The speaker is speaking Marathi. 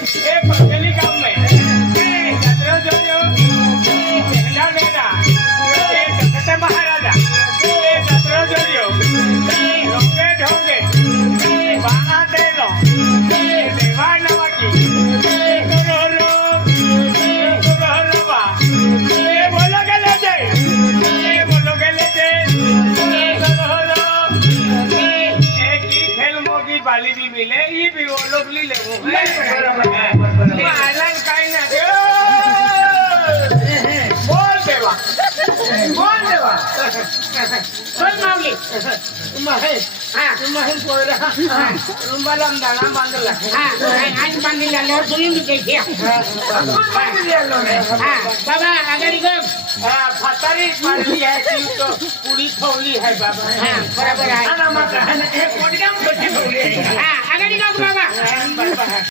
एक टेलीकॉम में जत्रा जो झंडा लेना कटे महाराजा जत्रा जो ढोंगे ढोंगे बाहा देलो देवा नवाकी बोलो गेले जे बाली भी मिले ये भी वो लोग ली ले वो आलन काई ना दे बोल देवा बोल मावली महेश हां महेश बोल रहा हां रुंबालम दाना बांधला हां आज बांधला लो तुम्ही भी कैसे बांधला ने हां बाबा आगरी गम फतारी मारली है कि तो पूरी थोली है बाबा हां बराबर है ना मत एक कोडियम बची थोली हां आगरी गम बाबा